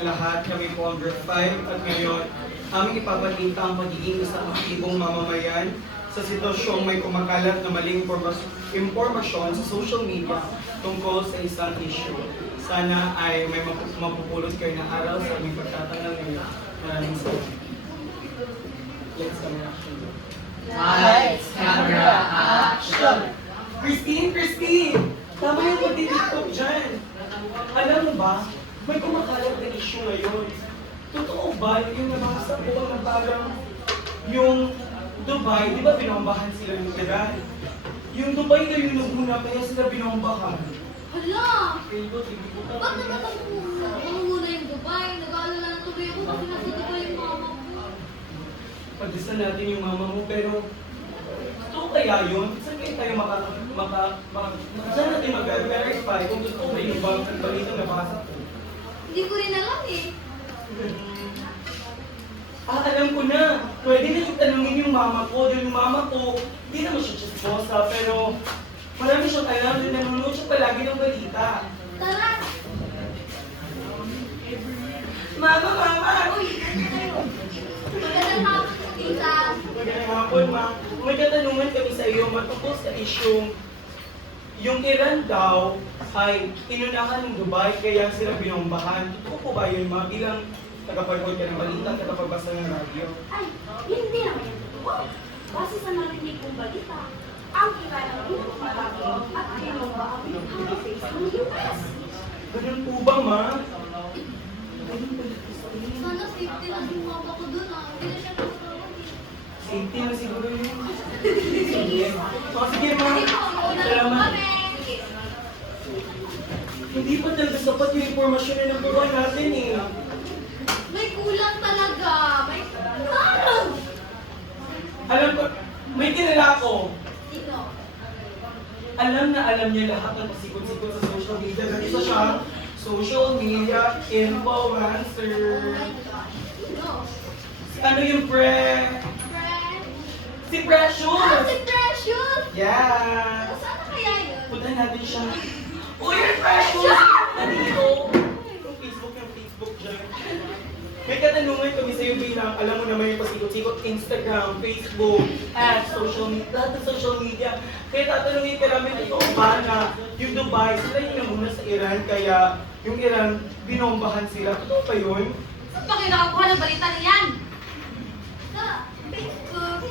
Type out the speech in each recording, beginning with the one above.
Lahat kami po ang Group 5 at ngayon aming ipapakita ang pagiging isang aktibong mamamayan sa sitwasyong may kumakalat na maling impormasyon sa social media tungkol sa isang issue. Sana ay may mapupulot kayo na aral sa aming pagtatangal ngayon. Maraming salamat. Let's camera action. Lights, camera, action! Christine! Tama yung pagtitiktok dyan. Alam mo ba, may kumakalat na issue ngayon. Totoo ba yung nabasa ko na parang yung Dubai, di ba binombahan sila ng Iran? Yung Dubai na yung naguna, kaya sila binombahan. Hala! Ba't namumuna yung Dubai? Nag-aalala na tuloy ako kasi nasa Dubai yung mama ko. Pagdistan natin yung mama mo, pero totoo kaya yun? Saan kayo tayo saan natin mag-verify kung totoo ba yung balita na basa ko? Hindi ko rin alam eh. Alam ko na. Pwede na yung tanungin yung mama ko. Dahil yung mama ko, hindi naman siya chismosa, pero marami siyang alam. Dahil nanonood siya palagi ng balita. Tara! Mama! Uy! Magandang hapon po, tita. Magandang hapon, ma. May katanungan kami sa iyo matungkol sa isyong yung Iran daw ay inunahan ng Dubai kaya sila binombahan. Totoo po ba yun, ma? Bilang tagapagod ka ng balita, tagapagbasa ng radyo. Ay, hindi naman yan totoo. Base sa narinig kong balita, ang Iran ang pinakamatake at pinumba ang pinaka-face ng US. Ganun po ba, ma? Sana safety lang yung mama ko dun ah. Hindi na siya nakakaroon eh. Safety na siguro yun. Sige. O, sige, ma. Sige po, mauna na po Salamat. kami. Hindi pa talaga sapat yung informasyon na nakuha natin eh. May kulang talaga. May kulang. Alam ko, may kilala ako. Sino? Alam na alam niya lahat ng pasikot-sikot sa social media. Ganito siya, social media influencer. Oh my gosh. Sino? Ano yung Friend? Si Ah, Precious! si Precious! Yeah! Sana kaya yun? Puntahan natin siya. Uy, Precious! Nandito! Yung Facebook dyan. May katanungan kami sa'yo bilang, alam mo naman yung pasikot-sikot, Instagram, Facebook, at social media, lahat ng social media. Kaya tatanungin ka namin, totoo ba na yung Dubai, sila yung namuna sa Iran, kaya yung Iran, binombahan sila. Totoo ba yun? Saan pa kayo nakakuha ng balita niyan? Sa Facebook.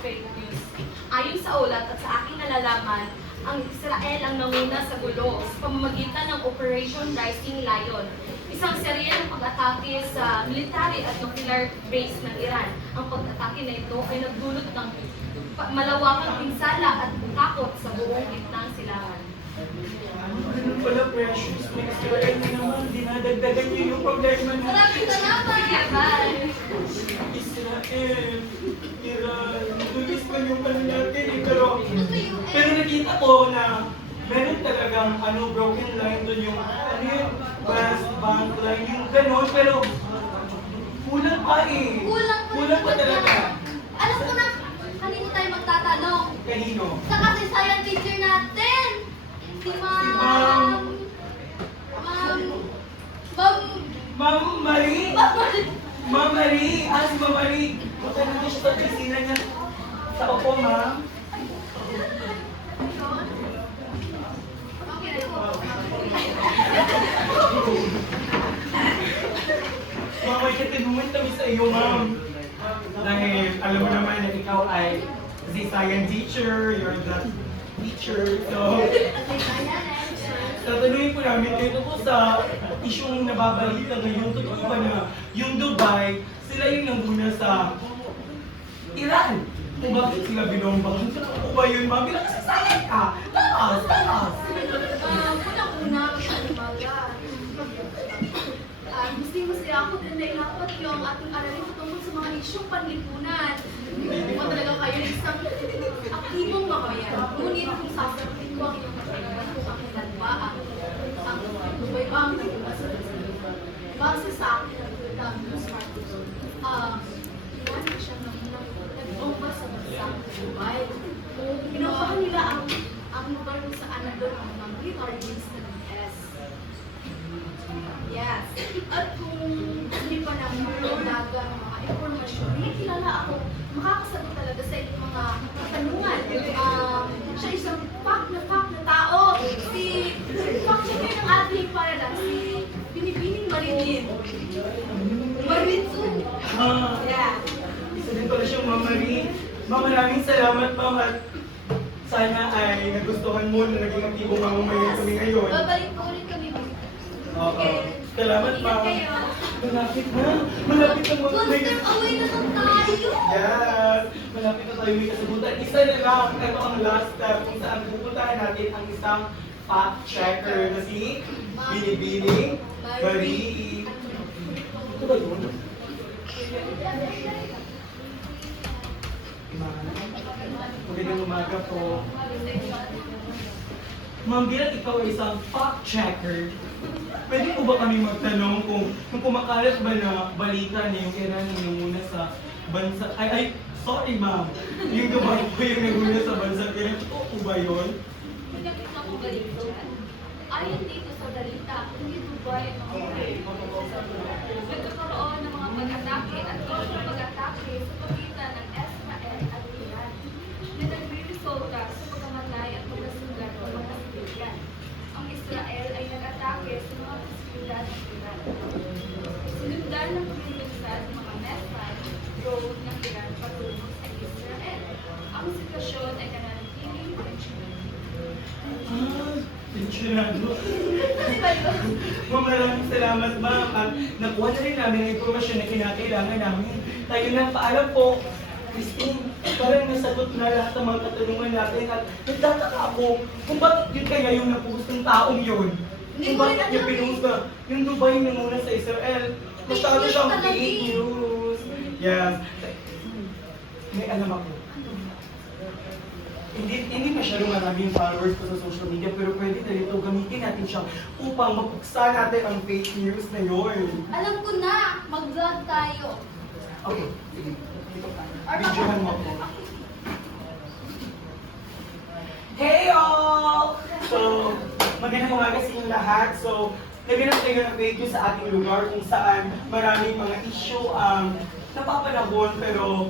Fake news. Ayon sa ulat at sa aking nalalaman, ang Israel ang nanguna sa gulo sa pamamagitan ng Operation Rising Lion, isang serye ng pag-atake sa military at nuclear base ng Iran. Ang pag-atake na ito ay nagdulot ng malawakang pinsala at takot sa buong gitnang silangan. Ganun pala, Precious. May Israel na naman, dinadagdagan niyo yung problema na. Maraming salamat! Bye! Israel, Iran, tulis pa yung ano natin eh, pero Ito sa US. pero nakita ko na meron talagang broken line doon yung yung West Bank line, yung gano'n, pero kulang pa eh. Kulang pa talaga. Alam ko na, kanino tayo magtatanong? Kanino? Sa kasaysayan teacher natin! Si Ma'am... Ma'am. Ma'am Marie! Ma'am Marie! Si Ma'am Marie! Punta natin siya sa pisina niya. Sa opo, ma'am. Okay na po. Ma'am, may katanungan kami sa iyo, ma'am. Dahil alam mo naman na ikaw ay si science teacher, you're the teacher. So, tatanungin po namin kayo tungkol sa isyong nababalita ngayon. Totoo ba na yung Dubai, sila yung nanguna sa Iran? Kung bakit sila binombahan? Totoo ba yun, ma'am? Bilang kasasayang ka! Taas! Unang-una, Muslim ako din na dapat yung ating aralin tungkol sa mga isyong panlipunan. Hindi mo talaga kayo isang aktibong mamayan. Ngunit kung sasabihin ko ang iyong katanungan kung bakit ba ang Dubai ba ang nagbukas sa bansa. Base sa akin ang news article, Iran siya nag-bomba sa bansa ng Dubai. Ginawahan nila ang lugar kung saan nandun ang mga military base ng US. Yes. At kung hindi pa namin dagat ng mga informasyon, may kilala ako, makakasagot talaga sa inyong mga katanungan. Siya isang fact na tao. Si fact checker ng ating paralan, si Binibining Marilyn. Maritsu. Yeah. Isa din pala siyang Ma'am Marie. Ma'am, maraming salamat, Ma'am. At sana ay nagustuhan mo na naging aktibong mamamayan kami ngayon. Babalik po ulit kami. Oo. Salamat, Ingat Ma'am. kayo. Malapit na. Malapit na One step away na lang tayo. Yes! Malapit na tayo may kasagutan. Isa na lang, ito ang last step kung saan pupuntahan natin ang isang fact checker na si Binibining Marie. Ito ba yun? Magandang umaga po. Ma'am, bilang ikaw ay isang fact checker, pwede po ba kami magtanong kung kumakalat ba na balita na yung Iran yung nanguna sa bansa, sorry ma'am, yung Dubai po yung nanguna sa bansa Iran, totoo po ba yun? Pinakita ko balita. Ayon dito sa balita, hindi Dubai ang nagkakaroon ng mga pag-atake at kontra-pag-atake sa pagitan ng Israel at Iran na nagre-resulta sa pagkamatay at pagkasugat ng mga sibilyan. Ang Israel ay nag-atake sa mga sibilyan ng Iran. Sinundan ng paglunsad ng mga missile drone ng Iran patungo sa Israel. Ang sitwasyon ay nananatiling tensyonado. Pensionado. Ma'am, maraming salamat ma'am. At nakuha na rin namin ang impormasyon na kinakailangan namin. Tayo na, paalam po. Christine, parang nasagot na lahat ng mga katanungan natin at nagtataka ako kung bakit yun kaya yung napuhos ng taong yun. Hindi Kung ko rin bakit niya alam pinuhos na yung Dubai na muna sa Israel. Masyado Fake siyang news talaga fake news. Yes. May alam ako. Hindi masyadong maraming followers ko sa social media pero pwede dito gamitin natin siya upang mapuksa natin ang fake news na yun. Alam ko na, mag-vlog tayo. Okay, sige. Dito tayo. Videohan mo ako. Hey all! So, magandang umaga sa inyong lahat. So, naganap tayo ng video sa ating lugar kung saan maraming mga issue ang napapanahon pero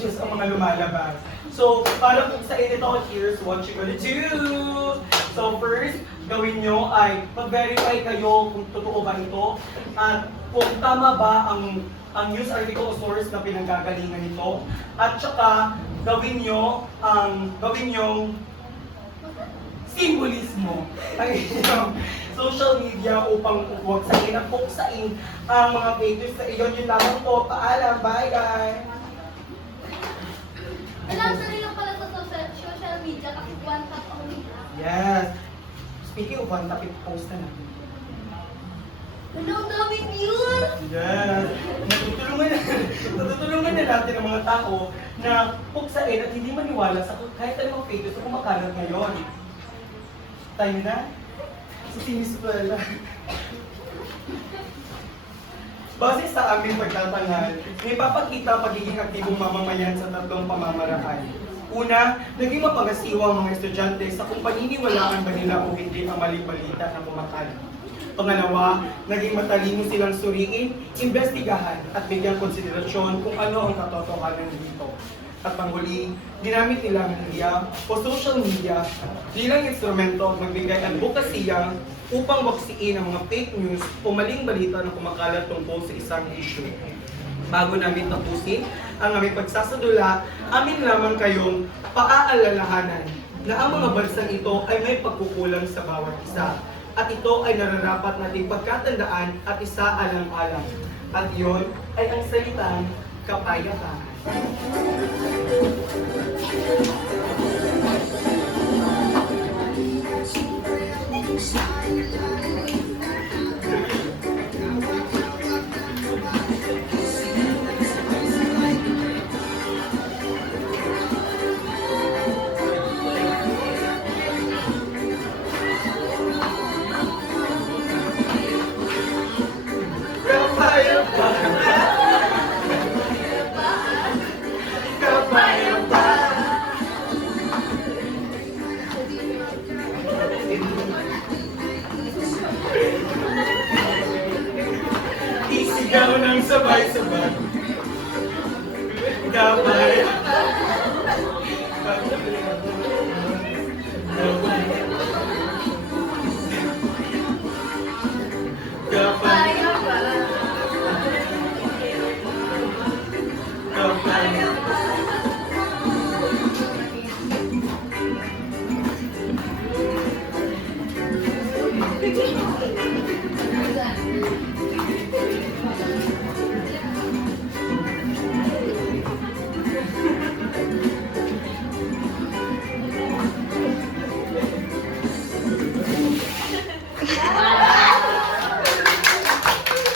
just ang mga lumalabas. So, para kung sa ito, here's what you're gonna do. So, first, gawin nyo ay mag-verify kayo kung totoo ba ito at kung tama ba ang news article o source na pinanggagalingan nito. At saka, gawin nyo yung simbolismo ang inyong social media upang puksain at puksain ang mga pages sa iyon. Yun lamang po. Paalam. Bye, guys! Alam na lang pala sa social media kasi one tap only. Yes. Speaking of one topic, post na natin. Ano ang daming views? Yes. Natutulungan na natin ang mga tao na puksain at hindi maniwala sa kahit anong pages na kumakalat ngayon. Tayo na? Sa siniswela. Base sa aming pagtatanghal, may papakita ang pagiging aktibong mamamayan sa tatlong pamamaraan. Una, naging mapangasiwa ang mga estudyante sa kung paniniwalaan ba nila o hindi ang maling balita na kumakalat. Pangalawa, naging matalino silang suriin, investigahan at bigyan konsiderasyon kung ano ang katotohanan dito. At panghuli, ginamit nila ang media o social media bilang instrumento at magbigay advokasya upang waksiin ang mga fake news o maling balita na kumakalat tungkol sa isang issue. Bago namin tapusin ang aming pagsasadula, amin lamang kayong paaalalahanan na ang mga bansang ito ay may pagkukulang sa bawat isa. At ito ay nararapat nating pagkatandaan at isaalang-alang. At iyon ay ang salitang kapayapaan. Sigaw ng sabay-sabay. Gabay. Gabay.